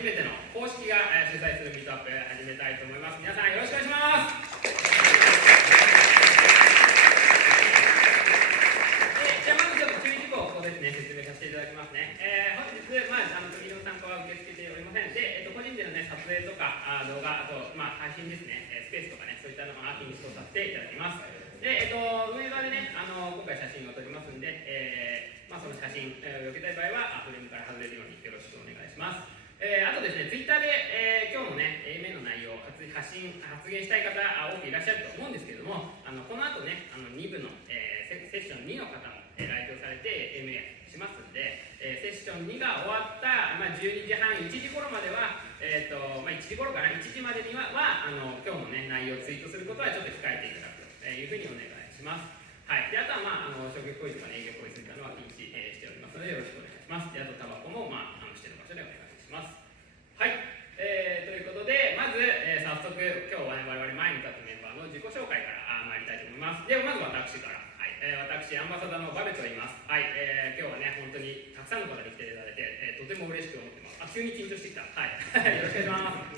初めての公式が主催するミートアップ始めたいと思います。皆さんよろしくお願いします。じゃあまずちょっと注意事項をここですね、説明させていただきますね。本日、次の参加は受け付けておりませんで、個人での、ね、撮影とか動画、あと、配信ですね、スペースとかね、そういったのを禁止とさせていただきます。で、運営側でね、今回写真を撮りますんで、その写真を受けたい場合は、フレームから外れるようによろしくお願いします。あとですね、ツイッターで、今日のね、AMA の内容を発言したい方、多くいらっしゃると思うんですけれども、この後ね、2部の、セッション2の方も、来場されて AMA しますんで、セッション2が終わった、12時半、1時頃までは、1時頃かな、1時までには、今日のね、内容をツイートすることはちょっと控えていただくというふうにお願いします。はい、であとは、商業行為とか、ね、営業行為といったのは禁止、しておりますのでよろしくお願いします。であとタバコも、指定の場所でお願いします。はい、ということでまず、早速今日は、ね、我々前に立つメンバーの自己紹介から参りたいと思います。ではまず私から、私アンバサダーのバベと言います。はい、今日はね本当にたくさんの方に来ていただいて、とても嬉しく思ってます。急に緊張してきた。はいよろしくお願いします。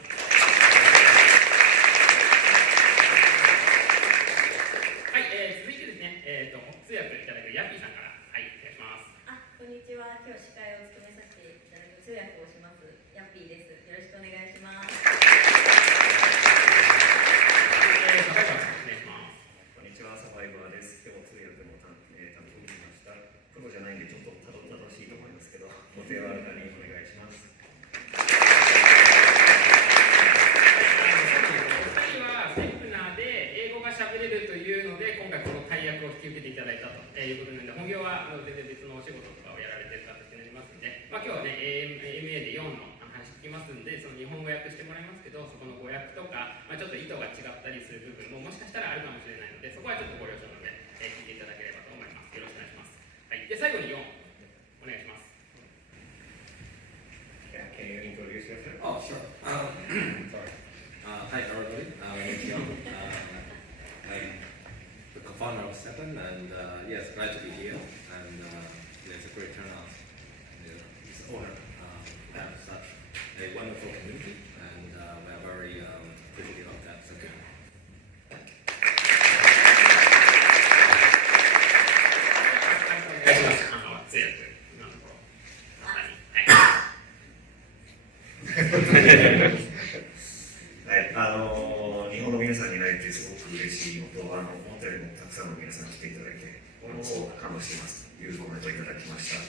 はい、続いてですね、通訳いただくヤッピーさんから、はい、お願いします。こんにちは。今日司会を務めさせていただく通訳をしますヤッピーです。よろしくお願いします。サバイバーさんお願いします。こんにちは、サバイバーです。今日も通訳の担当に来ました。プロじゃないんでちょっとたどたどしいと思いますけど、ご手柔らかにお願いします。喋れるというので今回この大役を引き受けていただいたということなので、本業は全然別のお仕事とかをやられている形になりますので、今日はね AMA でYawnの話聞きますんで、その日本語訳してもらいますけど、そこの語訳とか、ちょっと意図が違ったりする部分ももしかしたらあるかもしれないので、そこはちょっとご了承なので、聞いていただければと思います。よろしくお願いします。はい、で最後にYawnお願いします。Can you introduce yourself? Oh, sure. Sorry. Hi, everybody. My name is Yawn. I'm the co-founder of STEPN, and yes, glad to be here. And it's a great turnout. It's an honor to have such a wonderful community, and we are very appreciative of that. Thank you. お願いします。通訳今のところ。はい、日本の皆さんに会えてすごく嬉しいのと、思ったよりもたくさんの皆さん来ていただいて、すごく感動していますというコメントをいただきました。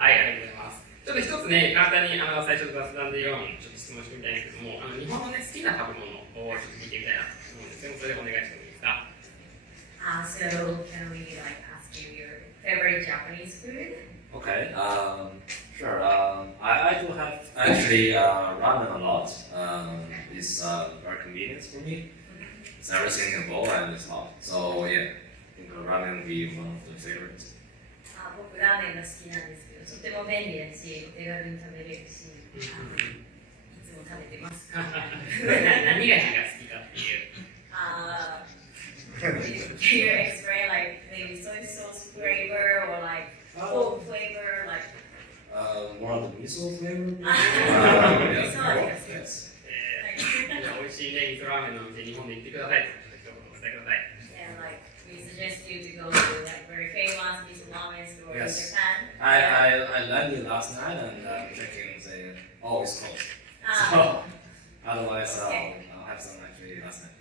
はい、ありがとうございます。ちょっと一つね、簡単に最初の雑談でちょっと質問してみたいんですけども、日本のね、好きな食べ物をちょっと聞いてみたいなと思うんですけど、それでお願いしてもいいですか。So can we ask you your favorite Japanese food? Okay. Sure. I do have actually ramen a lot. It's very convenient for me. It's everything in a bowl and it's hot. So yeah, I think ramen would be one of the favorites. 僕ラーメンが好きなんですけど、とても便利だし、お手軽に食べれるし、いつも食べてます。何が好きかっていう。Can you explain like maybe soy sauce flavor or like pork flavor, like? More of the miso flavor. Yes. 美味しいね、味噌ラーメンのお店、日本で行ってください。ちょっとお伝えください。Yeah, like we suggest you to go to like very famous miso ramen store in Japan. I landed last night and checking the it's closed. So otherwise I'll have some actually last night.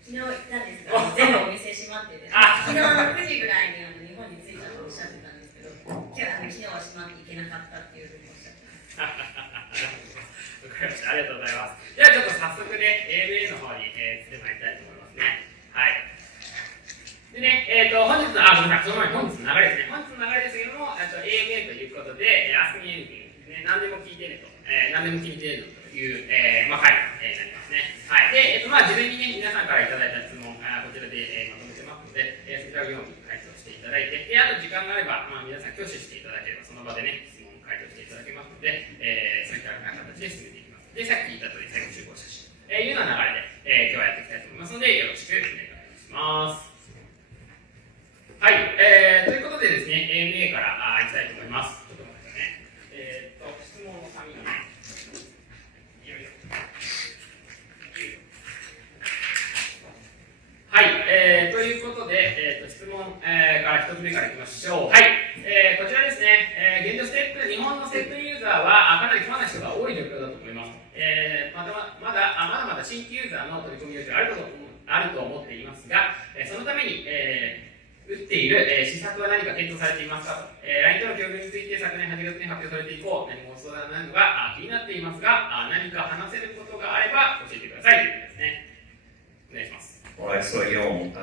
昨日行ったんですが、全部お店閉まってて、昨日の9時ぐらいに日本に着いたとおっしゃってたんですけど、昨日は閉まっていけなかったっていうふうにおっしゃってます。わかりました。ありがとうございます。ではちょっと早速ね、AMA の方に来てまいりたいと思いますね。はい。でね、本日の、ごめんなさい、その前に本日の流れですね。本日の流れですけども、AMA ということで、Ask Me Anything ですね、何でも聞いてねと、何でも聞いてねという、回になりますね。はい。で、事前にね、皆さんからいただいた質問、こちらで、まとめてますので、そちらを読み回答していただいて、で、あと時間があれば、皆さん挙手していただければ、その場でね、質問を回答していただけますので、そういった形で進めていきます。で、さっき言った通り、最後集合写真、いうような流れで、今日はやっていきたいと思いますので、よろしくお願いします。はい、ということでですね、AMA からいきたいと思います。ちょっと待ってくださいね。質問の紙がね、から1つ目からいきましょう。はい、こちらですね、現状日本のステップユーザーはかなり不安な人が多い状況だと思います。まだまだ新規ユーザーの取り込み余地があると思っていますが、そのために、打っている、施策は何か検討されていますかと、LINE との協業について昨年8月に発表されて以降、何もご相談なのか気になっていますが、何か話せることがあれば教えてくださいということですね。お願いします。Alright, so Yawn,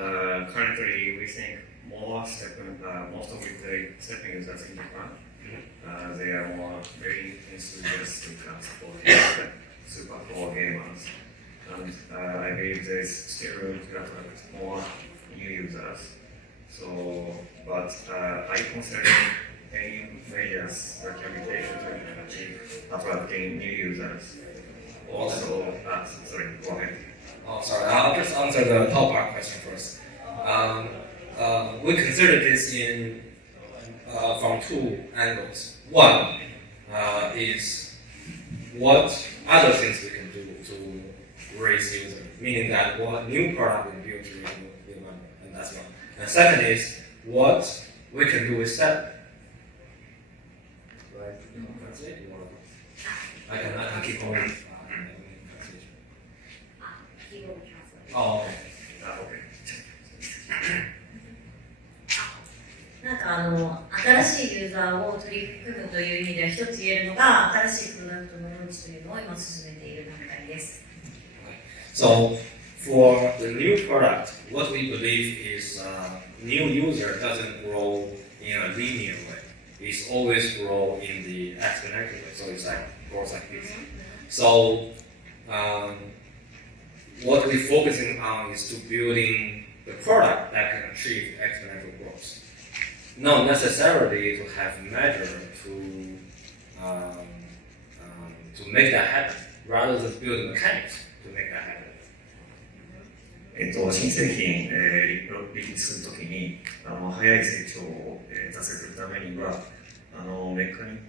currently we think most of the STEPN users in Japan, they are more very enthusiastic and supportive super pro gamers, and I believe there is still room to attract more new users. So, but I consider any measures that can be taken to achieve attracting new users. Also, sorry, go ahead. Oh, sorry. I'll just answer the top part question first. We consider this in from two angles. One is what other things we can do to raise users, meaning that what new product we build to raise new money, and that's one. And second is what we can do with STEPN. Right? Translate? I can keep going. Oh, okay. なんか新しいユーザーを取り組むという意味では一つ言えるのが新しいプロダクトのローンチというのを今進めている段階です。So for the new product, what we believe is new user doesn't grow in a linear way. It's always grow in the exponential way. So it's like grows like this. So what we're focusing on is to building the product that can achieve exponential growth. Not necessarily to have measure to make that happen, rather than build mechanics to make that happen. 新製品、リリースするときに早い成長を、達成するためにはメカニ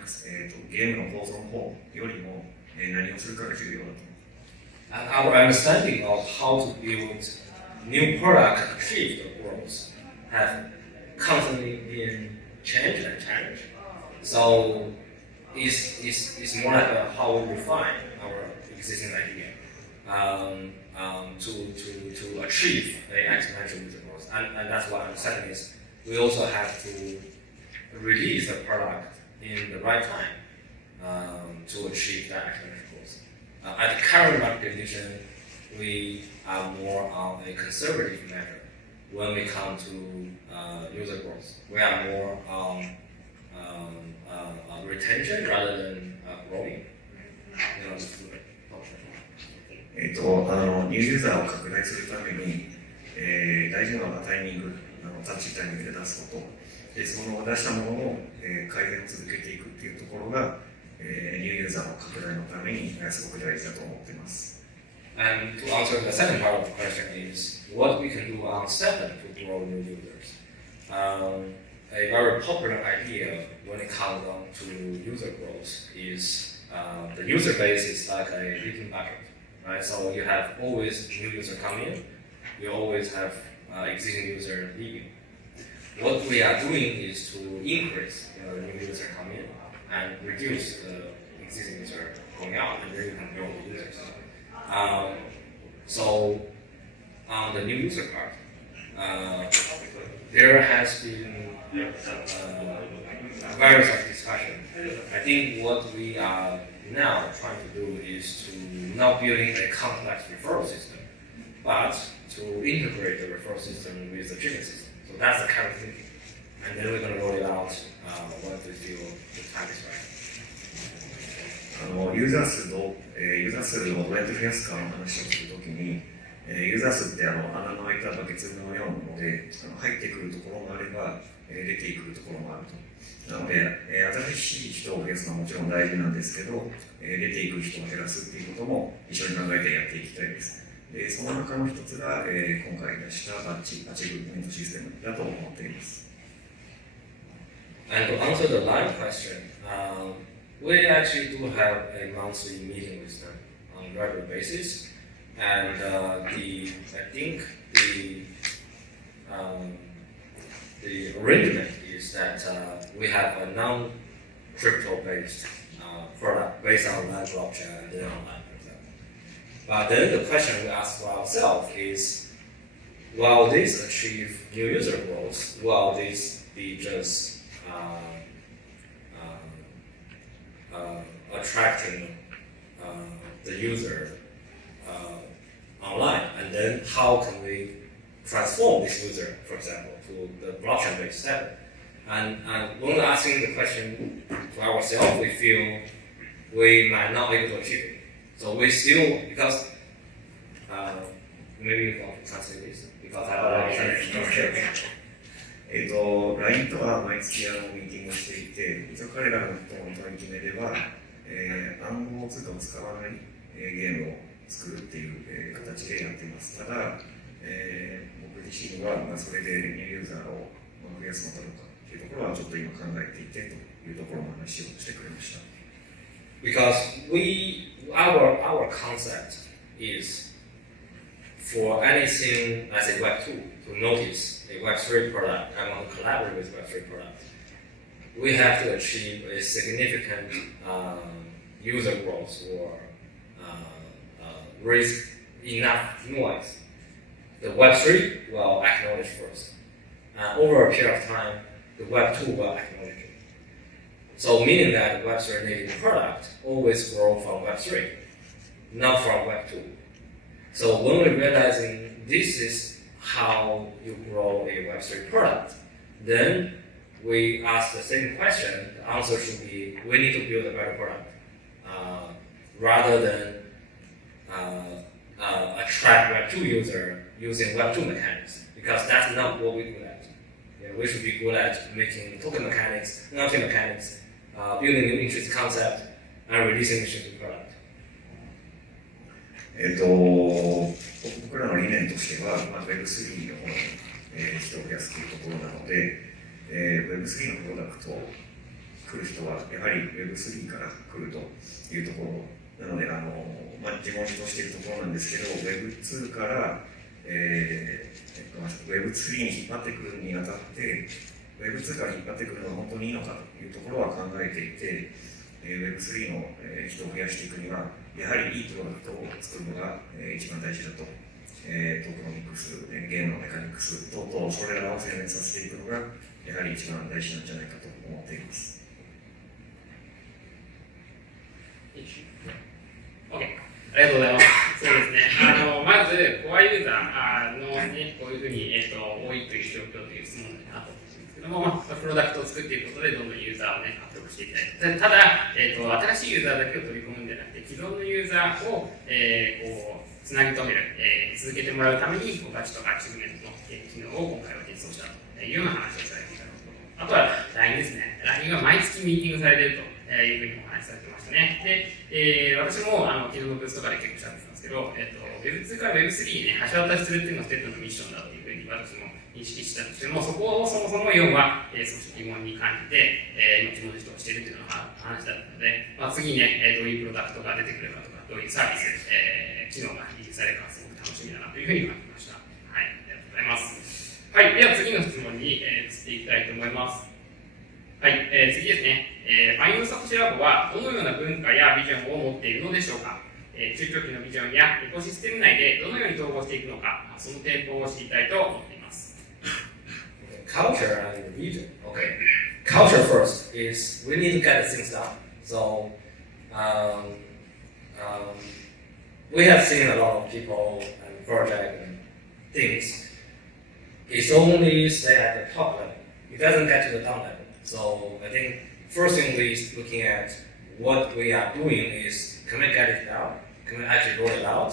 クス、ゲームの構造の方よりも、何をするかが重要だと思います。And our understanding of how to build new product and achieve the growth have constantly been changed and challenged. So it's more like how we refine our existing idea to achieve the exponential user growth. And that's why the second is we also have to release the product in the right time to achieve that exponential growth. At the current market condition, we are more on a conservative measure when we come to user growth. We are more on retention rather than growing. ニューユーザーを拡大するために、大事なのはタイミング、タッチタイミングで出すこと、でその出したものを、改善を続けていくっていうところが、ニューユーザーの拡大のためにすごく大事だと思っています。And to answer the second part of the question is what we can do on STEPN to grow new users. A very popular idea when it comes down to user growth is the user base is like a leaking bucket, right? So you have always new user coming in, you always have existing user leaving. What we are doing is to increase the new user coming in and reduce the existing user going out, and then you can grow the users. So on the new user part, there has been various discussion. I think what we are now trying to do is to not building a complex referral system, but to integrate the referral system with the treatment system. So that's the current thinking. And then we're going to roll it out once we feel the time is right. ユーザー数をどうやって増やすかの話をするときに、ユーザー数って穴の開いたバケツのようなので、入ってくるところもあれば、出てくるところもあると。なので、新しい人を増やすのはもちろん大事なんですけど、出ていく人を減らすっていうことも一緒に考えてやっていきたいです。で、その中の一つが、今回出したバッチブーメントシステムだと思っています。And to answer the line question, we actually do have a monthly meeting with them on a regular basis, and I think the arrangement is that we have a non-crypto-based product based on land blockchain and then online, for example. But then the question we ask for ourselves is, will this achieve new user growth? Will this be just attracting the user online? And then how can we transform this user, for example, to the blockchain-based setup? And when asking the question to ourselves, we feel we might not be able to achieve it. So we still, because maybe you want to translate this, because I don't understand. LINE とは毎月ミーティングをしていて、一応彼らのとの取り決めでは、暗号通貨を使わないゲームを作るっていう形でやっています。ただ、僕自身はそれでニューユーザーを増やすのかどうかというところはちょっと今考えていてというところの話をしてくれました。Because our concept is for anything as a Web 2 to notice a Web 3 product and want to collaborate with Web 3 product, we have to achieve a significant user growth or raise enough noise. The Web 3 will acknowledge first. Over a period of time, the Web 2 will acknowledge it. So meaning that the Web 3 native product always grow from Web 3, not from Web 2. So when we're realizing this is how you grow a Web 3 product, then we ask the same question. The answer should be, we need to build a better product rather than attract Web 2 user using Web 2 mechanics, because that's not what we're good at. We should be good at making token mechanics, NFT mechanics, building new interesting concept, and releasing interesting product. 僕らの理念としては、Web3 の方に、人を増やすというところなので、Web3 のプロダクトを来る人はやはり Web3 から来るというところなので、自問自答しているところなんですけど、Web2 から、Web3 に引っ張ってくるにあたって、Web2 から引っ張ってくるのは本当にいいのかというところは考えていて、Web3 の人を増やしていくには、やはりいいプロダクトを作るのが一番大事だと。トークノミックス、ゲームのメカニクス等々、それらを洗練させていくのが、やはり一番大事なんじゃないかと思っています。OK、ありがとうございます。そうですね。まず、コアユーザーのね、こういうふうに、多いという状況という質問だなと思うんですけども、プロダクトを作っていくことで、どんどんユーザーをね、獲得していきたい。ただ、新しいユーザーだけを取り込むんじゃなくて、既存のユーザーを、つなぎ止める、続けてもらうために、ガチとかアチブメントの機能を今回は実装したというような話をされていたところ。あとは LINE ですね。LINE が毎月ミーティングされているというふうにお話しされてましたね。で、私も昨日のブースとかで結構しゃべってたんですけど、Web2 から Web3 にね、橋渡しするっていうのがステップのミッションだというふうに私も認識したんですけども、そこをそもそも要は、少し疑問に感じて、今自分の人をしているというのが話だったので、次にね、どういうプロダクトが出てくるかとか、どういうサービス、機能がリリースされるかすごく楽しみだなというふうに感じました。はい、ありがとうございます。はい、では次の質問に移っていきたいと思います。はい、次ですね。ファインドサクシラボはどのような文化やビジョンを持っているのでしょうか。中長期のビジョンやエコシステム内でどのように統合していくのか、その展望を知りたいと思っています。Culture and region. Okay. Culture first is we need to get things done. So we have seen a lot of people and projects and things. It's only stay at the top level. It doesn't get to the down level. So I think first thing we're looking at what we are doing is can we get it down? Can we actually roll it out?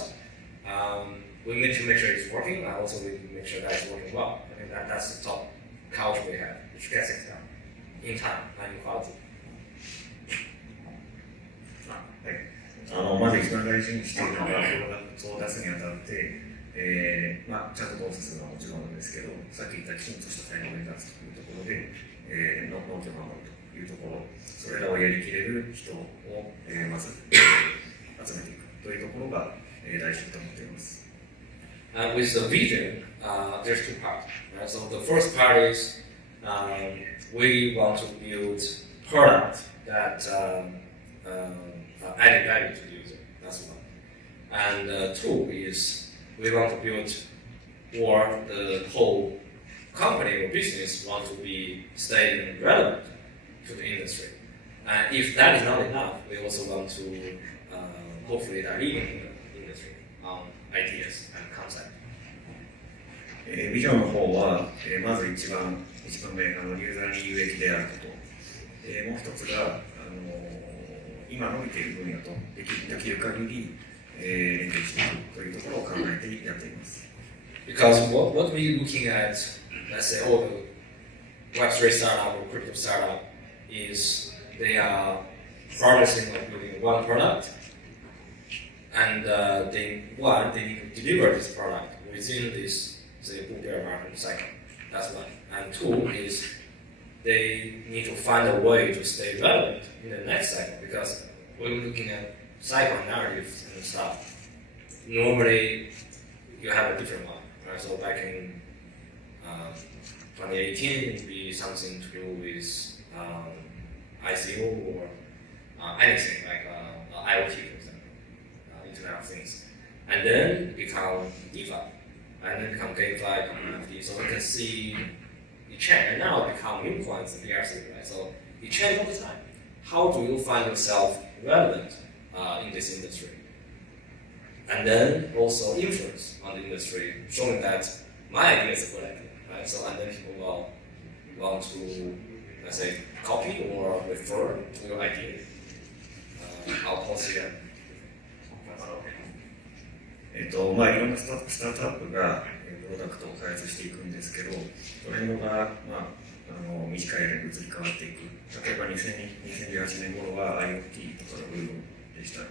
We need to make sure it's working, and also we need to make sure that it's working well. I think that's the top culture we have, which gets things done in time and in quality. まず一番大事にしているのが、プロダクトを出すにあたって、ちゃんと動作するのはもちろんなんですけど、さっき言ったきちんとした才能を目指すというところで、納期を守るというところ、それらをやりきれる人を、まず、集めていくというところが、大事だと思っています。And with the vision, there's two parts. Right? So the first part is we want to build product that added value to the user. That's one. And two is we want to build, or the whole company or business want to be staying relevant to the industry. And if that is not enough, we also want to hopefully that leading in the industry on ideas and concept. ビジョンの方は、まず一番目、ユーザーに有益であること、もう一つが、今伸びている分野とできる限り、連携していくというところを考えてやっています。Because what we're looking at, let's say all the Web3 startup or crypto startup is they are promising of building one product, and they need to deliver this product within this, say, bear market cycle. That's one. And two is they need to find a way to stay relevant in the next cycle, because we're looking at cycle narratives and stuff. Normally, you have a different one, right? So back in 2018, it would be something to do with ICO or anything like IoT, for example, Internet of Things. And then it become DeFi, and then become GameFi, become NFT. So we can see it change, and now it become meme coins and BRC, right? So it changes all the time. How do you find yourself relevant in this industry? And then also influence on the industry, showing that my idea is a good idea, right? So and then people will want to, let's say, copy or refer to your idea. Our policy. いろんなスタートアップがプロダクトを開発していくんですけど、トレンドが、短い間に移り変わっていく。例えば2018年頃は IoT とかがブームでした。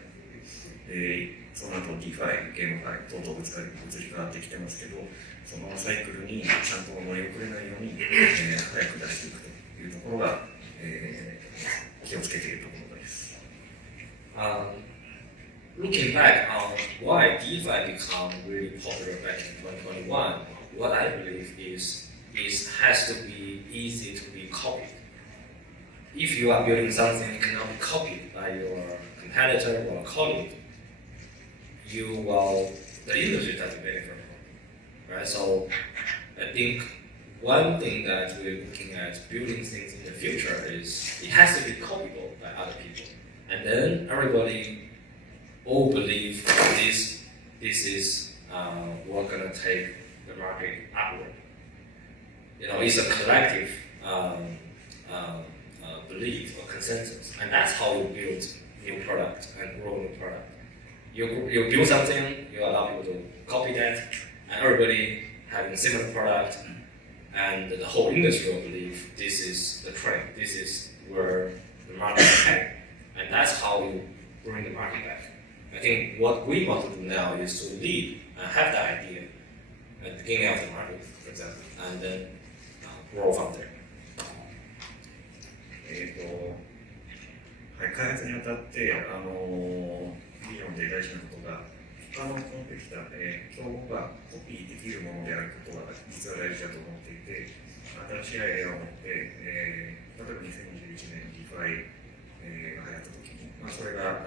その後 DeFi、ゲームファイ等々移り変わってきてますけど、そのサイクルにちゃんと乗り遅れないように、早く出していくというところが、気をつけているところです。Looking back on why DeFi became really popular back in 2021, what I believe is it has to be easy to be copied. If you are building something that cannot be copied by your competitor or colleague, the industry doesn't benefit from it, right? So I think one thing that we're looking at building things in the future is it has to be copiable by other people, and then everybody all believe this is what's gonna take the market upward. It's a collective belief or consensus, and that's how you build new product and grow new product. You build something, you allow people to copy that, and everybody having similar product, and the whole industry will believe this is the trend, this is where the market is heading, and that's how you bring the market back. I think what we want to do now is to lead and have that idea at the beginning of the market, for example, and then grow from there. 開発にあたって、ビジョンで大事なことが、他のコンペティターで競合がコピーできるものであることが実は大事だと思っていて、新しいアイデアを持って、例えば2021年 DeFi が流行ったときに、それが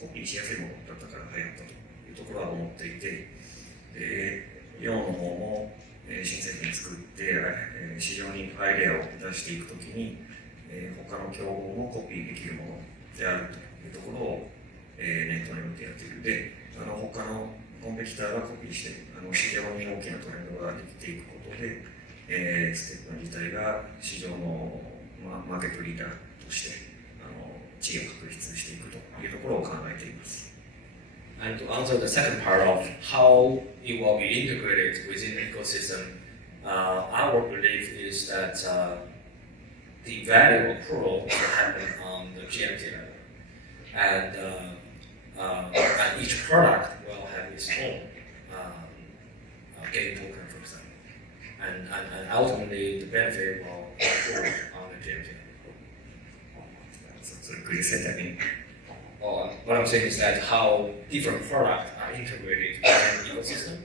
コピーしやすいものだったから流行ったというところは思っていて、Yawnの方も新製品作って、市場にアイデアを出していくときに、他の競合もコピーできるものであるというところを、念頭に置いてやっているので、他のコンペティターがコピーして、市場に大きなトレンドができていくことで、ステップン自体が市場の、マーケットリーダーとして地位を確立していくというところを考えています。And to answer the second part of how it will be integrated within the ecosystem, our belief is that the value accrual will happen on the GMT level, and each product will have its own game token, for example, and ultimately the benefit will accrue on the GMT level. So could you say that again? What I'm saying is that how different products are integrated within the ecosystem.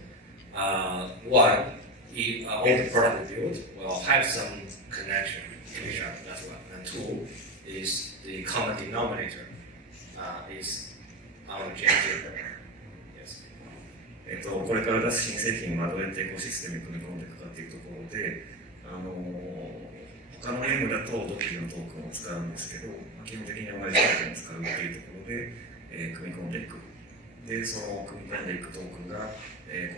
One all the product we build will have some connection to each other. That's one. And two is the common denominator is our JJ. Yes. これから出す新製品はどうやってエコシステムに組み込んでいくかっていうところで、他のゲームだと独自のトークンを使うんですけど、基本的に同じトークンを使うっていうところで、組み込んでいく。で、その組み込んでいくトークンが、こ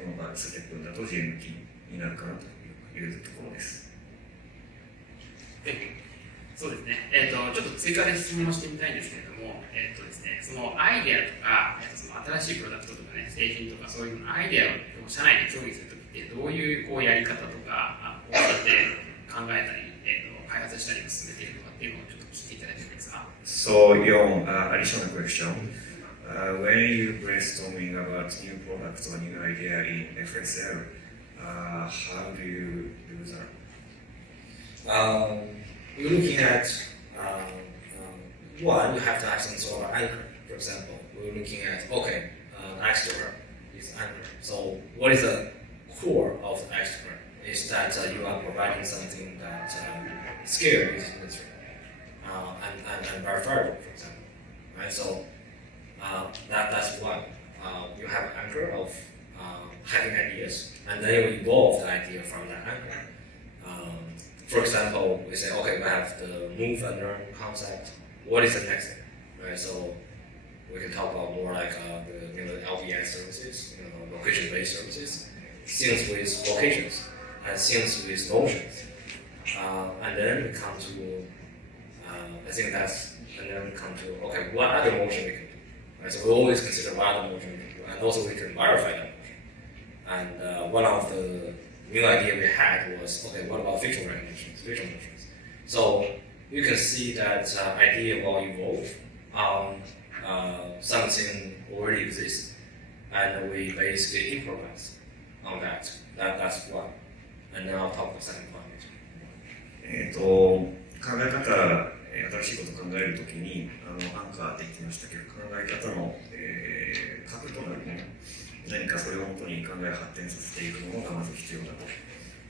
の場合ステップンだと GM キーになるかなというところです。そうですね。ちょっと追加で質問をしてみたいんですけれども、ですね、そのアイデアとか、その新しいプロダクトとかね、製品とかそういうのアイデアを社内で協議するときってどういうやり方とか、こうやって考えたり、開発したりも進めているとかっていうのをちょっと聞いていただいてもいいですか。So, Yawn, additional question. When you brainstorming about new products or new idea in FSL, how do you do that? We're looking at one, you have to have some sort of anchor. For example, we're looking at extrovert is anchor. So what is the core of the extrovert? Is that you are providing something that scale is industry and very valuable, for example. Right? So that's one. You have an anchor of having ideas, and then you evolve the idea from that anchor. For example, we say, okay, we have the move and learn concept. What is the next thing? Right? So we can talk about more like the LBS services, location-based services, things with locations, and things with motions. And then we come to, I think that's, and then we come to, okay, what other motion we can do? Right? So we always consider what other motion we can do, and also we can verify that motion. And one of the new idea we had was, okay, what about facial recognitions, facial motions? So you can see that idea will evolve on something already exists, and we basically improvise on that. That's one. And then I'll talk about the second point. 考え方、新しいことを考えるときにアンカーって言ってましたけど、考え方の、核となるもの、何かそれをもとに考えを発展させていくものがまず必要だと。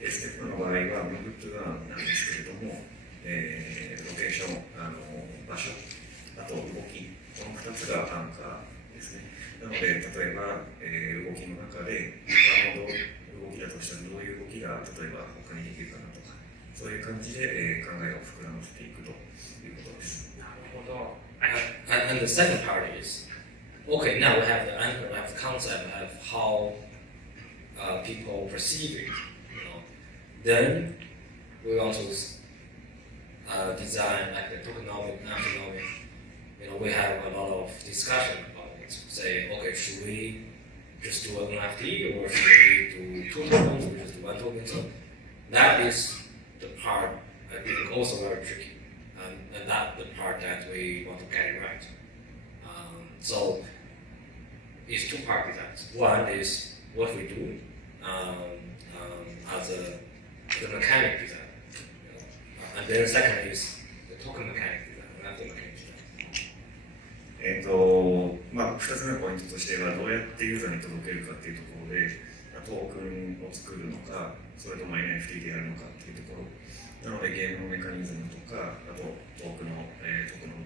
ステップの場合はムーブトゥガンなんですけれども、ロケーション、場所、あと動き、この2つがアンカーですね。なので、例えば、動きの中で他の動きだとしたらどういう動きが例えば他にできるかなとか、そういう感じで、考えを膨らませていくということです。なるほど。And the second part is, okay, now we have the anchor, we have the concept, we have how people perceive it. Then we want to design like the tokenomic, antinomic. We have a lot of discussion about it. Say, okay, should we just do an NFT or should we do 2 tokens or just do 1 token? So that is the part I think also very tricky, and that's the part that we want to get it right. So it's 2 part designs. One is what we do as the mechanic design, and then second is the token mechanic design, not the mechanic design. 2つ目のポイントとしてはどうやってユーザーに届けるかっていうところで、トークンを作るのか、それとも NFT でやるのかっていうところなので、ゲームのメカニズムとか、あとトークンのミ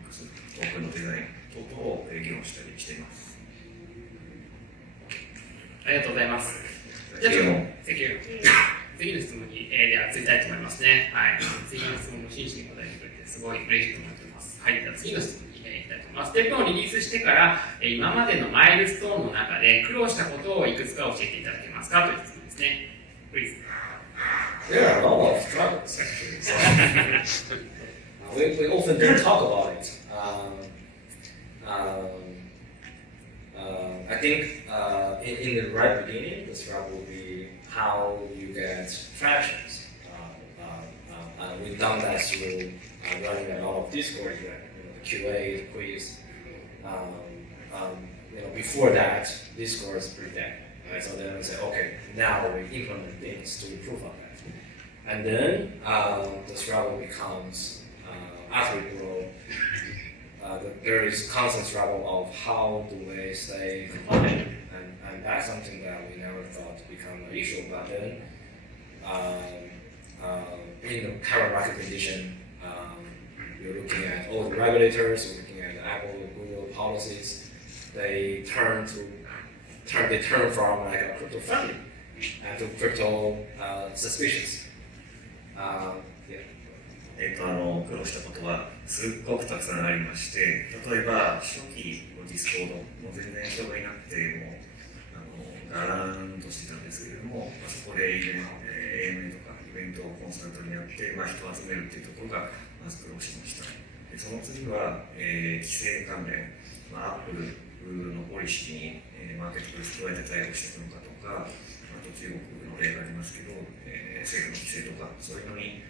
ックス、トークンのデザイン等々を議論したりしています。ありがとうございます。じゃあ次の質問に、では移りたいと思いますね。はい。次の質問も真摯に答えてくれてすごい嬉しいと思っています。はい。では次の質問に行きたいと思います。ステップをリリースしてから今までのマイルストーンの中で苦労したことをいくつか教えていただけますかという質問ですね。Please. There are a lot of struggles actually. So, we often don't talk about it. I think in the right beginning, the struggle will be how you get traction. We've done that through running a lot of Discord, QA, quiz. Before that, Discord is pretty dead. Right? So then we say, okay, now we implement things to improve on that. And then the struggle becomes, after we grow, there is constant struggle of how do we stay compliant, and that's something that we never thought become an issue. But then in the current market condition, you're looking at all the regulators, you're looking at Apple, Google policies. They turn from like a crypto friendly to crypto suspicious. Yeah. 苦労したことはすっごくたくさんありまして、例えば初期のディスコード、もう全然人がいなくて、もうガラーンとしてたんですけれども、そこでAMA とかイベントをコンスタントにやって、人を集めるっていうところがまず苦労しました。でその次は、規制関連、アップルのポリシーに、マーケットプレイスどうやって対応していくのかとか、あと中国の例がありますけど、政府の規制とか、そういうのに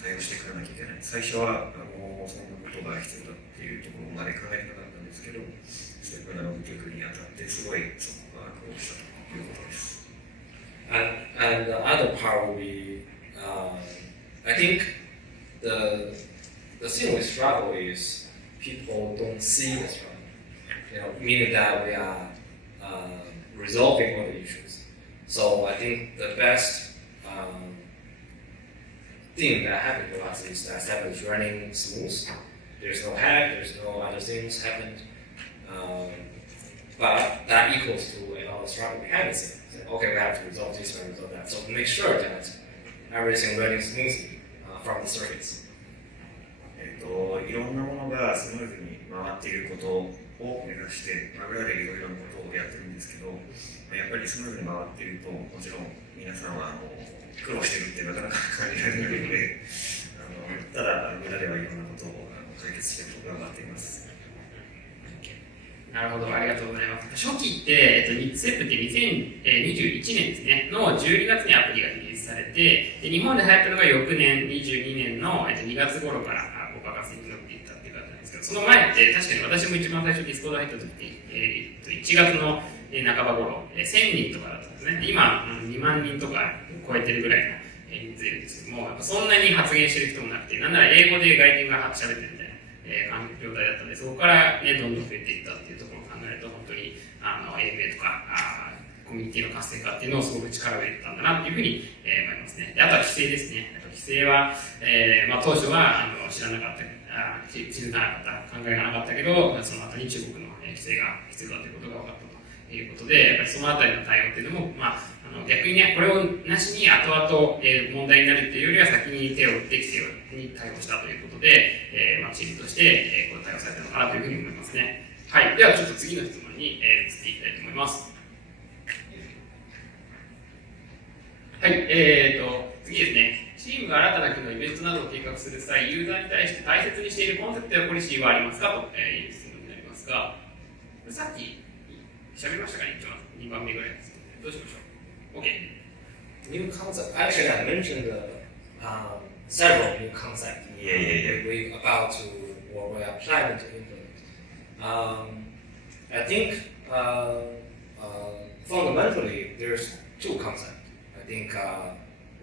対応していかなきゃいけない。最初はそんなことが必要だっていうところまで考えてなかったんですけど、ステップ7の部局にあたってすごいそこが苦労したということです。And the other part will be, I think the thing we struggle is people don't see the struggle. Meaning that we are resolving all the issues. So I think the best thing that happened to us is that STEPN is running smooth. There's no hack, there's no other things happened. But that equals to another struggle behind the scenes. Okay, we have to resolve this and resolve that. So make sure that everything running smoothly from the surface. いろんなものがスムーズに回っていることを目指して、裏でいろいろなことをやってるんですけど、やっぱりスムーズに回っていると、もちろん皆さんは苦労してるってなかなか感じられないので、ただ裏ではいろんなことを解決していくことが頑張っています。なるほど、ありがとうございます。初期って、STEPって2021年ですね、の12月にアプリがリリースされて、日本で流行ったのが翌年、22年の2月頃から僕は活性に乗っていったっていう感じなんですけど、その前って確かに私も一番最初ディスコード入った時って、1月の半ば頃、1000人とかだったんですね。今、2万人とか超えてるぐらいの人数いるんですけども、やっぱそんなに発言してる人もなくて、なんなら英語で外人が喋ってるみたいな。状態だったので、そこから、どんどん増えていったっていうところを考えると、本当にAMA とかコミュニティの活性化っていうのをすごく力を入れてたんだなっていうふうに、思いますね。であとは規制ですね。規制は、当初は知らなかった、考えがなかったけど、その後に中国の規制が必要だということが分かったということで、やっぱりそのあたりの対応っていうのも、逆にね、これをなしに後々、問題になるっていうよりは先に手を打って規制に対応したということで、チームとして、こう対応されたのかなというふうに思いますね。はい。ではちょっと次の質問に、移っていきたいと思います。はい。次ですね。チームが新たな機能、イベントなどを計画する際、ユーザーに対して大切にしているコンセプトやポリシーはありますかという質問になりますが、さっき喋りましたかね、2番目ぐらいです。どうしましょう。Okay. New concept. Actually, I mentioned several new concepts. We're about to, or we are planning to implement. I think fundamentally there's two concepts. I think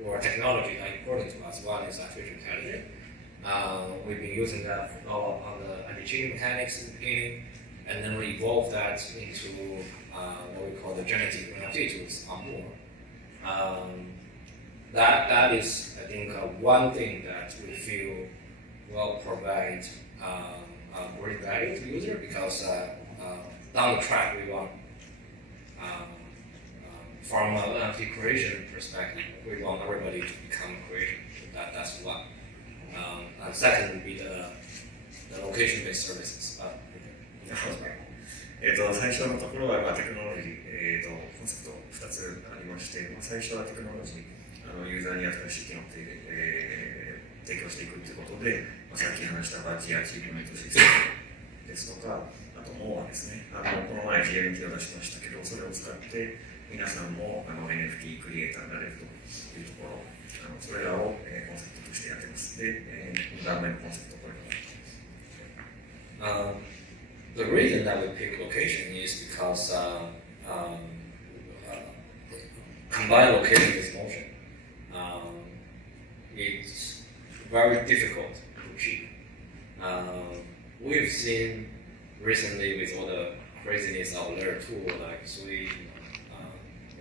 or technology that are important to us. One is artificial intelligence. We've been using that on the anti-cheating mechanics in the beginning, and then we evolved that into what we call the generative NFT tools on board. That is, I think, one thing that we feel will provide great value to the user because down the track we want, from an NFT creation perspective, we want everybody to become a creator. That's one. And second would be the location-based services. 最初のところは、テクノロジー、コンセプト2つありまして、最初はテクノロジー、ユーザーに新しい機能を提供していくということで、さっき話したバッジやチームメイトシステムですとか、あとモアですね、この前 GMT を出しましたけど、それを使って皆さんもNFT クリエイターになれるというところ、それらを、コンセプトとしてやってます。で、2番目のコンセプト、これから。The reason that we pick location is because combined location with motion. It's very difficult to achieve. We've seen recently with all the craziness of layer 2 like Sui,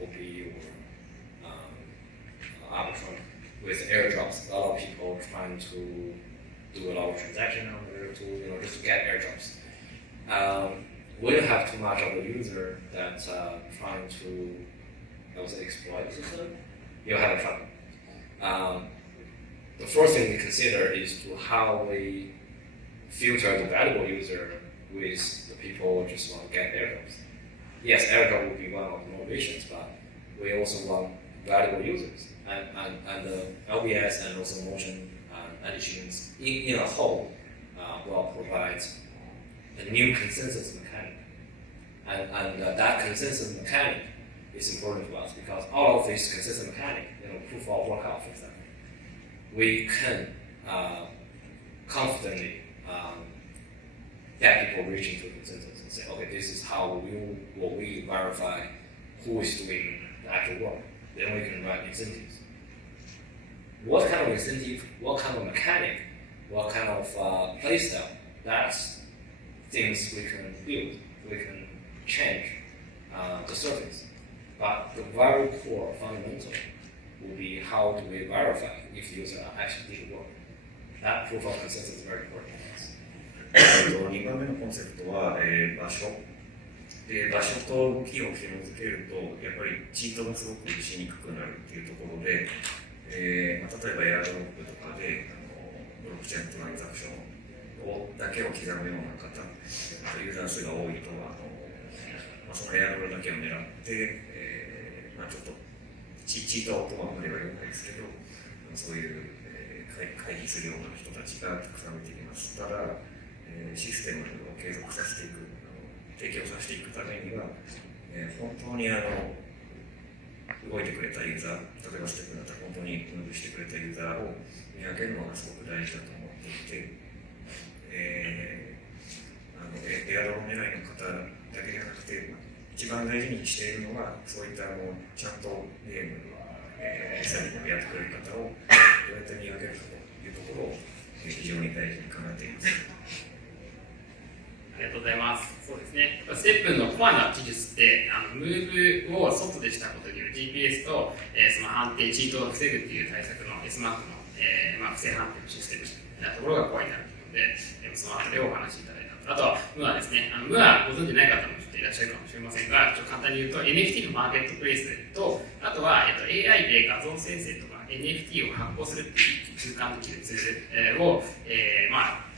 OP or upfront with airdrops. A lot of people trying to do a lot of transaction on there to just to get airdrops. We don't have too much of a user that's trying to, I would say, exploit the system. You'll have a trouble. The first thing we consider is to how we filter the valuable user with the people who just want to get airdrops. Yes, airdrop will be one of the motivations, but we also want valuable users. And the LBS and also motion additions in a whole will provide a new consensus mechanic. And that consensus mechanic is important to us because all of this consensus mechanic, proof of workout, for example, we can confidently get people reaching to a consensus and say, okay, this is how we verify who is doing the actual work. Then we can write incentives. What kind of incentive, what kind of mechanic, what kind of playstyle, that's things we can build, we can change the surface. But the very core fundamental will be how do we verify if the user actually did work. That proof of consensus is very important for us. 2番目のコンセプトは、場所で場所と動きを紐付けるとやっぱりチートがすごくしにくくなるっていうところで、例えばエアドロップとかでブロックチェーントランザクションだけを刻むような方、ユーザー数が多いとそのエアドロだけを狙って、ちょっとチートとはまでは言わないですけど、そういう、会議するような人たちがたくさん出てきます。ただ、システムを継続させていく、提供させていくためには、本当に動いてくれたユーザー、例えばステップだったら本当にムーブしてくれたユーザーを見分けるのがすごく大事だと思っていて、エアドロ狙いの方だけじゃなくて、一番大事にしているのは、そういったちゃんとゲーム詐欺をやってくれる方をどうやって見分けるかというところを非常に大事に考えています。ありがとうございます。そうですね。ステップンのコアな技術って、ムーブを外でしたことによる GPS と、その判定、チートを防ぐっていう対策の S マークの、不正判定のシステムなところがコアになるので、そのあたりをお話しいただいた。あとは、ムアですね。ムアご存じない方もいらっしゃるかもしれませんが、簡単に言うと NFT のマーケットプレイスと、あとは、AI で画像生成とか NFT を発行するっていう空間的なツールを、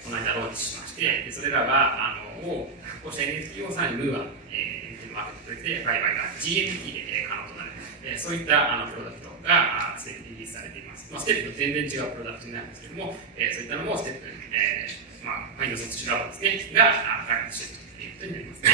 この間ローンチしまして、それらがを発行した NFT をさらにムーア、NFT のマーケットプレイスで売買が GMT で可能となる、そういったプロダクトがすでにリリースされています。ステップと全然違うプロダクトになるんですけども、そういったのもステップ、ファインドソースラボですね、が開発しているということになりますね。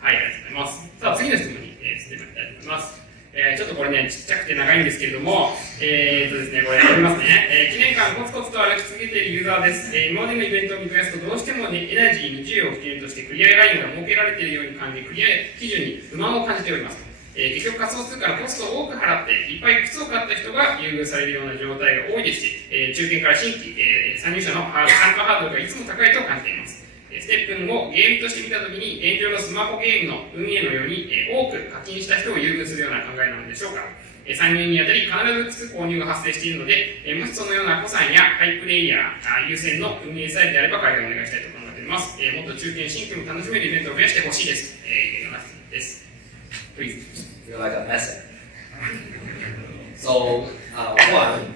はい、ありがとうございます。さあ、次の質問に進んでまいりたいと思います。ちょっとこれね、ちっちゃくて長いんですけれども、ですね、これ読みますね。記念館コツコツと歩き続けているユーザーです。今までのイベントを見返すと、どうしても、エナジーに10を基準としてクリアラインが設けられているように感じ、クリア基準に不満を感じております。結局仮想通貨のコストを多く払って、いっぱい靴を買った人が優遇されるような状態が多いですし、中堅から新規、参入者の参加ハードルがいつも高いと感じています。ステップンをゲームとして見たときに、現状のスマホゲームの運営のように、多く課金した人を優遇するような考えなのでしょうか。参入にあたり、必ず靴購入が発生しているので、もしそのような古参やハイプレイヤー優先の運営さえであれば、改善をお願いしたいと考えております。もっと中堅、新規も楽しめるイベントを増やしてほしいです。いうような質問です。Please. Feel like a message. So, one,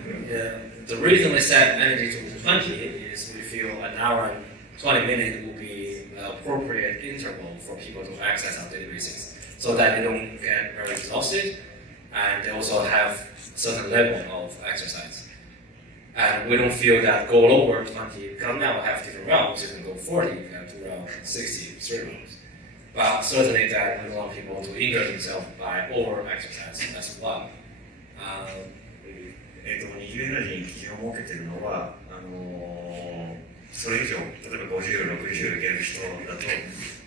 the reason we set energy to 20 is we feel an hour and 20 minutes will be an appropriate interval for people to access our databases so that they don't get very exhausted and they also have a certain level of exercise. And we don't feel that go lower 20, because now we have different rounds, you can go 40, you can do around 60, 3 rounds. But certainly that we don't want people to injure themselves by over-exercise, that's one. 20エナジーに基準を設けているのは、それ以上、例えば50、60やる人だと、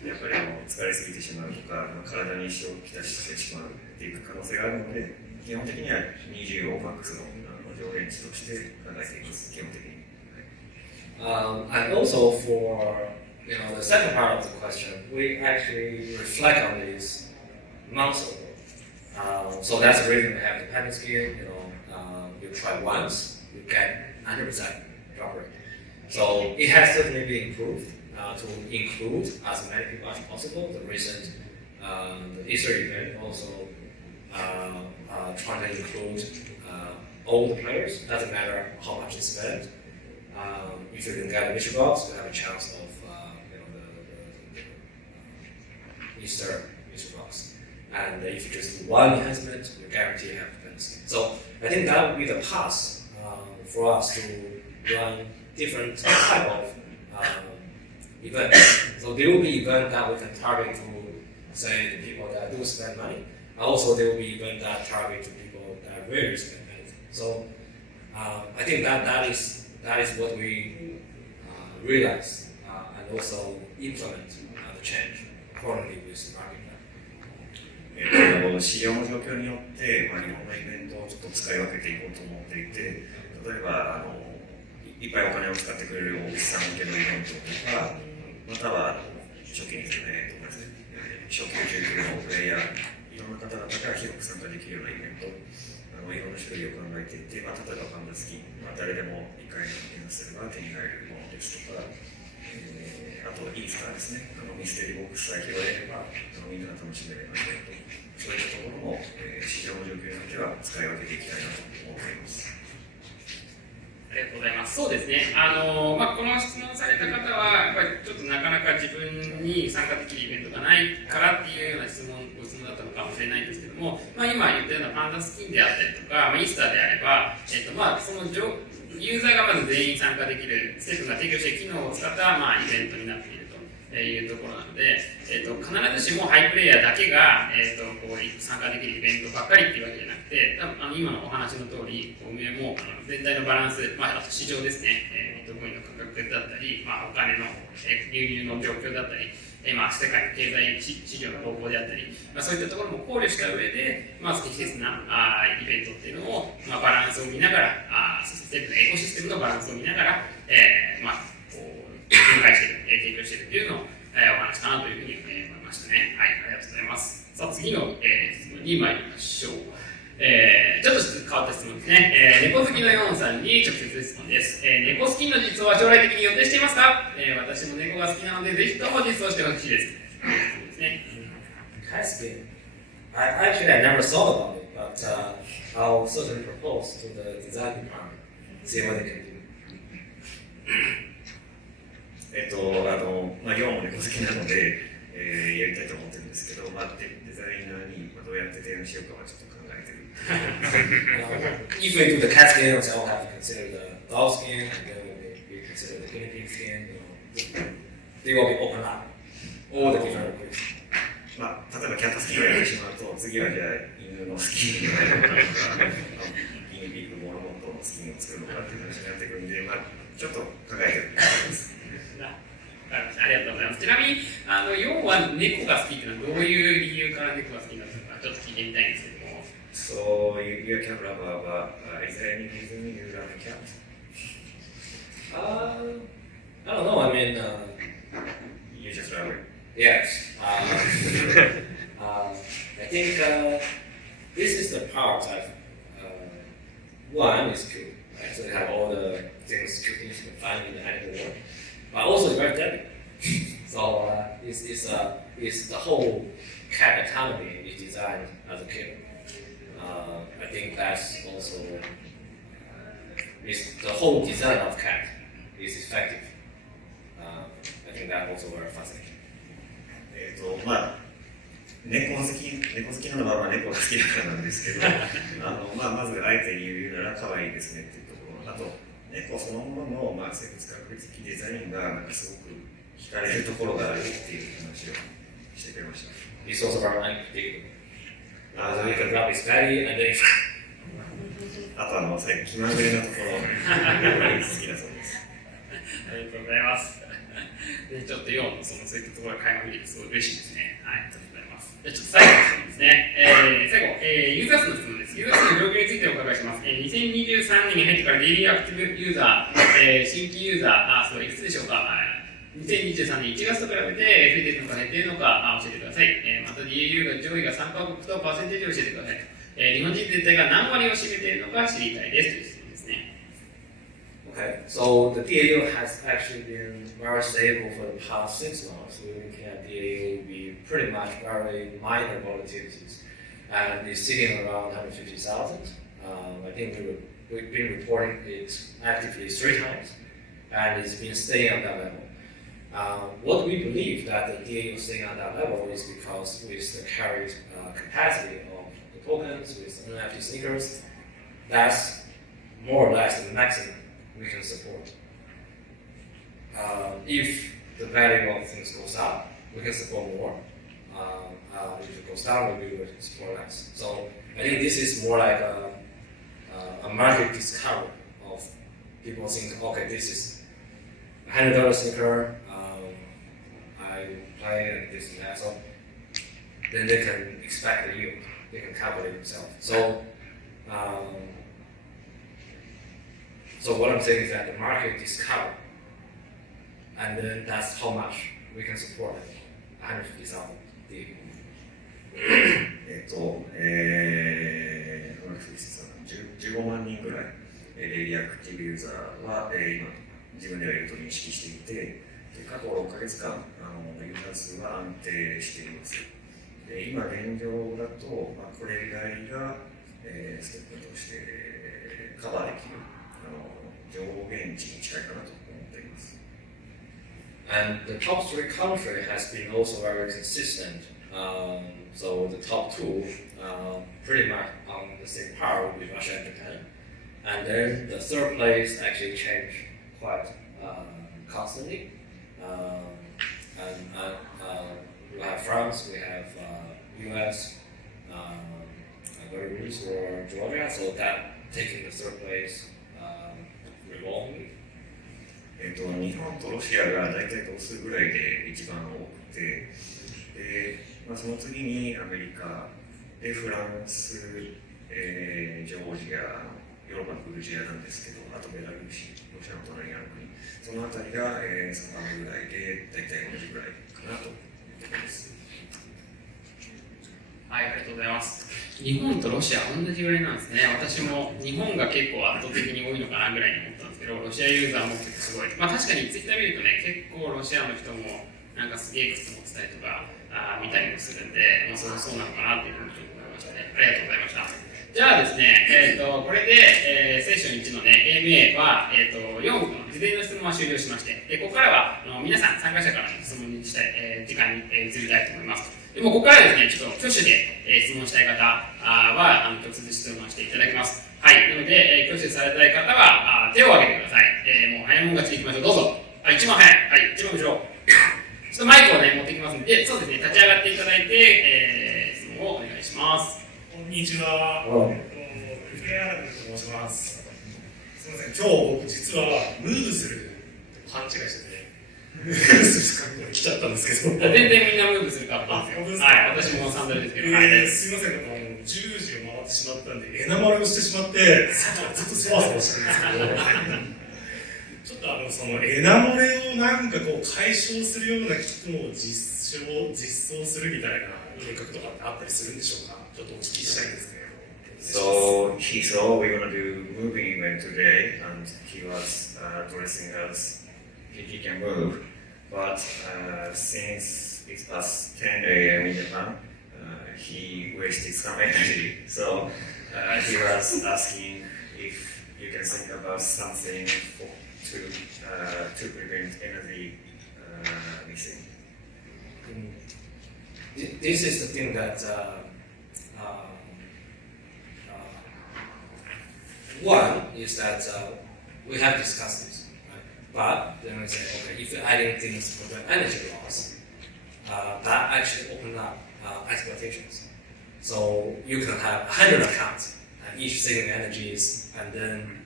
やっぱり疲れすぎてしまうとか、体に支障をきたしてしまうっていう可能性があるので、基本的には20をマックスの上限値として考えています、基本的に。And also for the second part of the question, we actually reflect on this months ago. So that's the reason we have the panic scheme. We try once, you get 100% drop rate. So it has certainly been improved to include as many people as possible. The recent the Easter event also trying to include all the players. Doesn't matter how much you spend. If you can get a mystery box, you have a chance of the Easter mystery box. And if you just do one enhancement, you guarantee you have the benefit. So I think that would be the path for us to run different type of events. So there will be events that we can target to, say, the people that do spend money. Also, there will be events that target to people that rarely spend money. So I think that is what we realize and also implement the change accordingly with the market plan. 市場の状況によって、いろんなイベントをちょっと使い分けていこうと思っていて、例えばいっぱいお金を使ってくれるおじさん向けのイベントとか、または初期に初級中級のプレイヤー、いろんな方々が広く参加できるようなイベント、いろんな種類を考えていて、例えばパンダスキン、誰でも1回のすれば手に入るものですとか、あとイースターですね、ミステリーボックスさえ拾えればみんなが楽しめるようなイベント、そういったところも、市場の状況によっては使い分けていきたいなと思っています。ありがとうございます。そうですね。この質問された方は、やっぱりちょっとなかなか自分に参加できるイベントがないからっていうようなご質問だったのかもしれないんですけども、今言ったようなパンダスキンであったりとか、イースターであれば、そのユーザーがまず全員参加できる、ステップが提供している機能を使った、イベントになっているというところなので、必ずしもハイプレイヤーだけが、参加できるイベントばっかりっていうわけじゃなくて、今のお話の通り、運営も全体のバランス、あと市場ですね、ビットコインの価格だったり、お金の流入の状況だったり、世界の経済市場の動向であったり、そういったところも考慮した上で、適切なイベントっていうのを、バランスを見ながら、ステップのエコシステムのバランスを見ながら、展開している、提供しているというのを、お話かなというふうに思いましたね。はい、ありがとうございます。さあ、次の、質問に参りましょう。ちょっと変わった質問ですね。猫好きのヨンさんに直接質問です。猫好きの実装は将来的に予定していますか？私も猫が好きなので、ぜひとも実装してほしいです。ですね。Has been. Actually, I never thought about it, but I'll certainly propose to the design department, see what they can do. ヨンも猫好きなので、やりたいと思ってるんですけど、デザイナーにどうやって提案しようかはちょっと考えてる。If we do the cat skin, we'll have to consider the dog skin, and then we consider the guinea pig skin. They will be open up all the different requests. 例えばキャットスキンをやってしまうと、次はじゃあ犬のスキンになるのかとか、ギニピックモルモットのスキンを作るのかっていう話になってくるんで、ちょっと考えてると思います。ありがとうございます。ちなみに、要は猫が好きっていうのはどういう理由から猫が好きになったのか、ちょっと聞いてみたいんですけども。So, you're a cat lover, but is there any reason you love a cat? I don't know. I mean, you just love it. Yes. I think this is the part of one is cute. Right? So they have all the things, cute things you can find in the animal world. But also it's very delicate. So it's the whole cat economy is designed as a kit. I think that's also is the whole design of cat is effective. I think that also very fascinating. 猫好きなのは猫が好きだからなんですけど、まずあえて言うなら可愛いですねっていうところ、あと猫そのものの生物学的デザインがすごく惹かれるところがあるっていう話をしてくれました。It's also very unpredictable. You can grab his belly and then. あと最後気まぐれなところが好きだそうです。ありがとうございます。でちょっと4のそういったところが垣間見れてすごい嬉しいですね。はい、ありがとうございます。じゃあちょっと最後の質問ですね。最後、ユーザー数の質問です。ユーザー数の状況についてお伺いします。2023年に入ってからデイリーアクティブユーザー、新規ユーザー数はいくつでしょうか。2023年1月と比べて増えているのか減っているのか教えてください。また DAU が上位が3カ国とパーセンテージを教えてください。日本人全体が何割を占めているのか知りたいですという質問ですね。Okay, so the DAU has actually been very stable for the past 6 months. We're looking at DAU will be pretty much very minor volatilities, and it's sitting around 150,000. I think we've been reporting it actively 3 times, and it's been staying at that level. What we believe that the DAU staying at that level is because with the carried capacity of the tokens, with NFT sneakers, that's more or less the maximum we can support. If the value of things goes up, we can support more. If it goes down, we will support less. So I think this is more like a market discovery of people think, okay, this is $100 sneaker, I play and this and that. So then they can expect the yield, they can calculate themselves. So what I'm saying is that the market discovered, and then that's how much we can support it, 150,000 DAU. 15万人ぐらい、デイリーアクティブユーザーは、今、自分ではいると認識していて、過去6ヶ月間、ユーザー数は安定しています。で今現状だと、これ以外が、ステップとしてカバーできる上限値に近いかなと思っています。And the top 3 country has been also very consistent. So the top 2 pretty much on the same par with Russia and Japan. And then the 3rd place actually changed quite constantly. We have France, we have US, Belarus or Georgia, so that taking the 3rd place revolving. 日本とロシアが大体同数ぐらいで一番多くて、でその次にアメリカでフランス、ジョージア、ヨーロッパのグルジアなんですけど、あとベラルーシ、ロシアの隣にある国、そのあたりが、3番目ぐらいで大体同じぐらいかなと思っています。はい、ありがとうございます。日本とロシア同じぐらいなんですね。私も日本が結構圧倒的に多いのかなぐらいに思ったんですけど、ロシアユーザーも結構すごい。確かにツイッター見るとね、結構ロシアの人もなんかすげえ靴持ってたりとか見たりもするんで、そうなのかなっていうふうにちょっと思いましたね。ありがとうございました。じゃあですね、これで、セッション1のね、AMA は、4分の事前の質問は終了しまして、でここからは皆さん参加者からの質問にしたい、時間に、移りたいと思います。でもここからですね、ちょっと挙手で、質問したい方は直接質問していただきます。はい、なので、挙手されたい方は手を挙げてください。もう早いもん勝ちに行きましょう。どうぞ。一番早い。はい、一番後ろ。ちょっとマイクをね、持ってきますので、そうですね、立ち上がっていただいて、質問をお願いします。こんにちは。フレアラブと申します。すみません、今日僕実はムーブすると勘違いしてて、ムーブする格好に来ちゃったんですけど。全然みんなムーブする格好ですよ。はい、私もサンダルですけど。すみません、10時を回ってしまったんで、エナマルをしてしまって、ずっとそわそわしてるんですけど、ちょっとそのエナモレをなんかこう解消するような機能を実装するみたいな計画とかってあったりするんでしょうか。ちょっとお聞きしたいんですね。So he saw we're gonna do moving event today, and he was dressing as he can move. But since it's past 10 a.m. in Japan, he wasted some energy. So he was asking if you can think about something to prevent energy missing. This is the thing that one is that we have discussed this, right? But then we say, okay, if you're adding things to prevent energy loss, that actually opens up exploitations. So you can have 100 accounts, and each saving energies, and then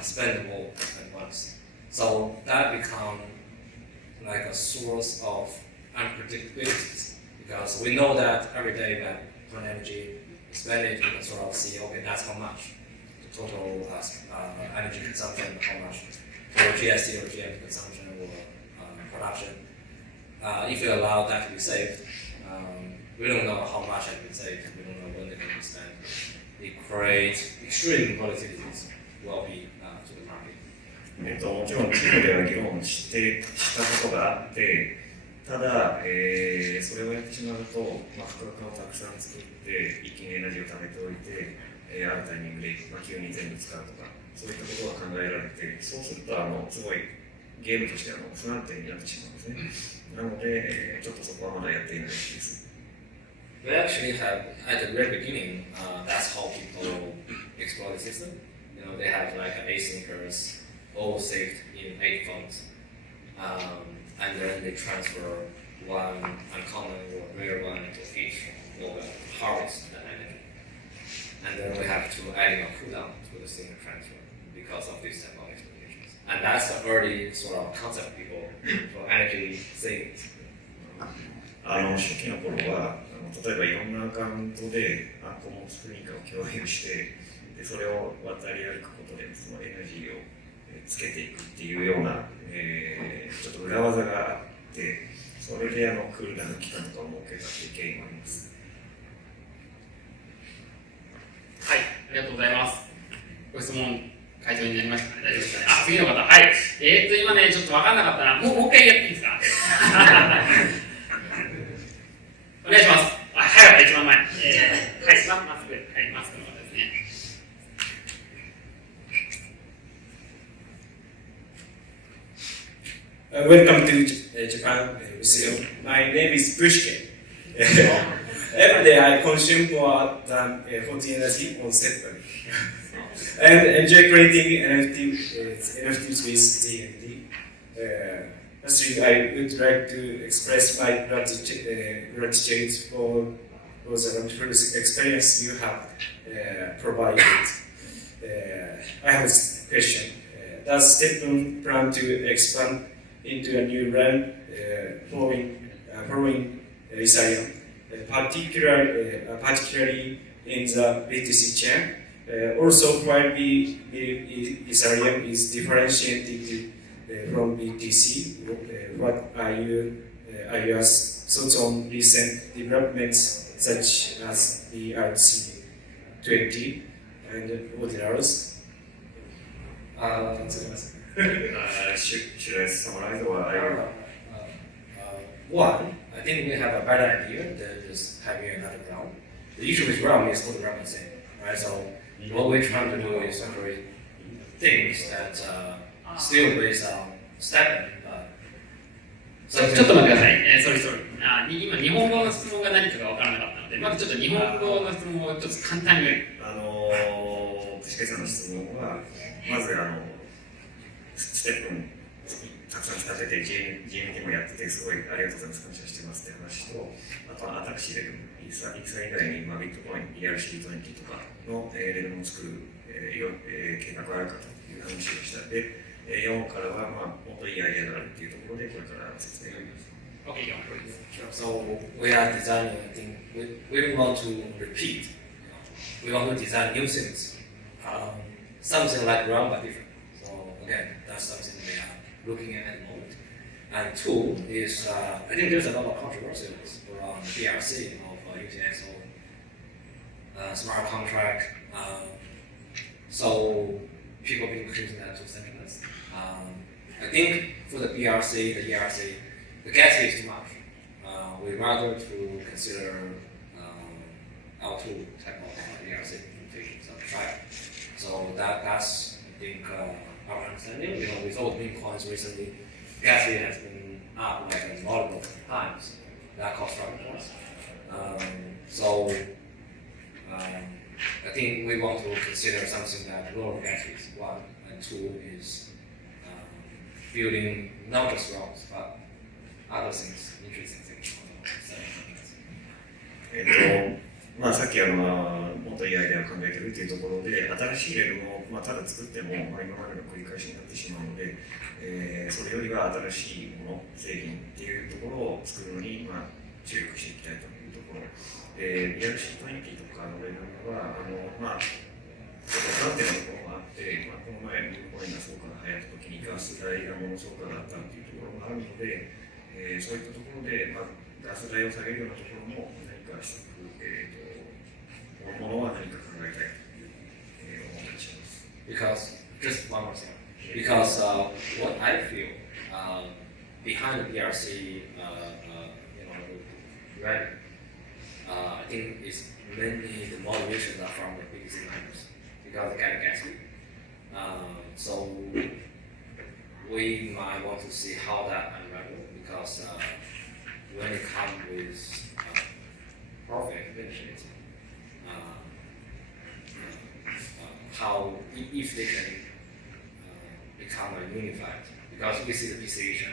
spend them all at once. So that becomes like a source of unpredictabilities, because we know that every day that when energy is spent, you can sort of see, okay, that's how much the total energy consumption, how much for GST or GM consumption or production. If you allow that to be saved, we don't know how much I can save, we don't know when they can spend. It creates extreme volatilities will be to the market. もちろんチームでは議論したことがあって、ただ、それをやってしまうと、価格をたくさん作って、一気にエナジーを貯めておいて、あるタイミングで、急に全部使うとか、そういったことが考えられて、そうするとすごいゲームとして不安定になってしまうんですね。なので、ちょっとそこはまだやっていないです。We actually have, at the very beginning, that's how people explore the system. You know, they have like asynchronous, all saved in 8 phones. And then they transfer one uncommon or rare one to each node to harvest the energy. And then we have to add a cooldown to the single transfer because of this type of expectations. And that's the early sort of concept people for energy savings. 初期の頃は例えばいろんなアカウントでコモンスクリーンを共有してでそれを渡り歩くことでそのエナジーをつけていくっていうような、ちょっと裏技があってそれでクールダウン期間とかを設けたっていう経緯もあります。はい、ありがとうございます。ご質問回答になりましたね。大丈夫ですかね。次の方。はい。今ね、ちょっと分かんなかったな。もう一回やっていいですかお願いします。早かった、一番前。はい、マスク。はい、マスクの方ですね。Welcome to Japan Museum. My name is Pushkin. Every day I consume more than 40 energy on STEPN and enjoy creating NFTs with D&D. Firstly, I would like to express my gratitude for the wonderful experience you have provided. I have a question. Does STEPN plan to expand into a new realm following Ethereum, particularly in the BTC chain? Also, while Ethereum is differentiated from BTC, what are your thoughts on recent developments such as BRC20 and ordinals? Should I summarize or One, I think we have a better idea than just having another realm. The issue with realm is called realm same, right? So what we're trying to do is create things that still based on STEPN, but ちょっと待ってください。ソリ。今、日本語の質問が何かが分からなかったので、まずちょっと日本語の質問をちょっと簡単に。具志堅さんの質問は、まずステップンたくさん使ってて GMT もやっててすごいありがとうございます感謝してますって話とあとは新しいレルムイーサ以外に、ビットコイン ERC20 とかのレルムを作る、計画があるかという話をしたで、4からは、もっといいアイデアがあるっていうところでこれから説明があります。Okay, Yawn, please. So we are designing. I think we don't want to repeat. We want to design new things, something like realm but different. So again, that's something we are looking at the moment. And two is I think there's a lot of controversies around BRC of using XO smart contract. So people been using that to centralize. I think for the BRC, the ERC, the gas fee is too much. We'd rather to consider L2 type of ERC implementation, so trial. So that's I think our understanding. You know, with all the meme coins recently, gas fee has been up like multiple times. That cost problem for us. So I think we want to consider something that lower gas fees. One and two is building not just routes but other things, interesting things. さっきもっといいアイデアを考えてるっていうところで新しいレールを、ただ作っても、今までの繰り返しになってしまうので、それよりは新しいもの製品っていうところを作るのに、注力していきたいというところ、ERC20 とかのレールはちょっと不安定なところもあって、この前ビットコインがすごく流行った時にガス代がものすごく上がったっていうところもあるので、そういったところで、ガス代を下げるようなところも何か施策、ものは何か考えたいという思いがします。Because just one more thing. Because what I feel behind the BRC, right? I think it's mainly the motivations are from the big designers because they get gas fee. So we might want to see how that unravel because when it comes with profit benefit, how if they can become unified because we see the big situation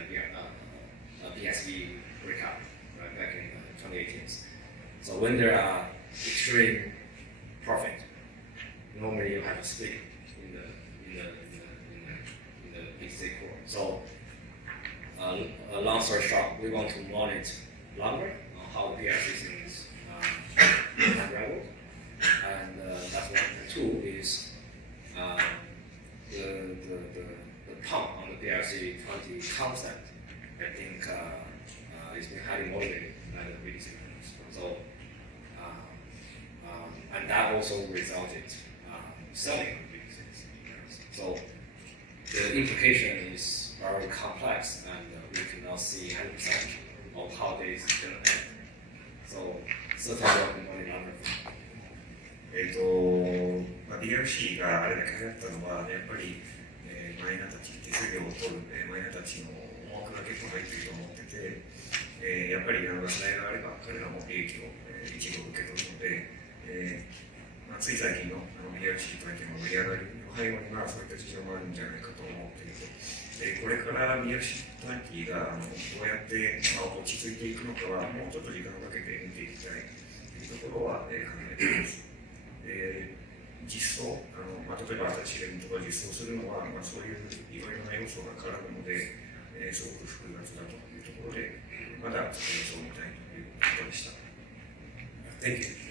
PSV breakup right, back in 2018. So when there are extreme profit, normally you have a split in the big stakeholder. So long story short, we want to monitor longer on how the BRC things unraveled, and that's one. And two is the pump on the BRC 20 concept. I think it's been highly motivated by the big stakeholders. So and that also resulted selling the big things. So the implication is very complex, and we cannot see 100% of how this is going to end. So certainly working on it longer. BRC があれだけ流行ったのは、やっぱり、マイナたち、手数料を取る、マイナたちの思惑が結構入っていると思ってて、やっぱりガス代があれば、彼らも利益を、一部受け取るので、つい最近のBRC 体験の盛り上がりの背後には、そういった事情もあるんじゃないかと思っていると。これから BRC20 がどうやって落ち着いていくのかは、もうちょっと時間をかけて見ていきたいというところは考えています。実装、例えば新しいイベントが実装するのは、そういういろいろな要素が絡むので、すごく複雑だというところで、まだちょっと予想みたいということでした。Thank you.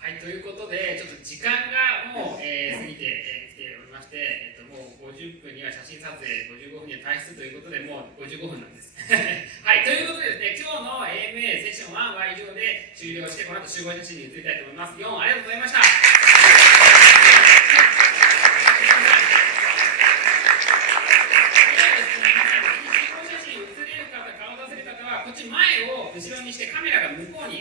はい、ということで、ちょっと時間がもう、過ぎてきておりまして、もう50分には写真撮影、55分には退出ということで、もう55分なんです。はい、ということでですね、今日の AMA セッション1は以上で終了して、この後集合写真に移りたいと思います。4、ありがとうございました。こっち前を後ろにしてカメラが向こうに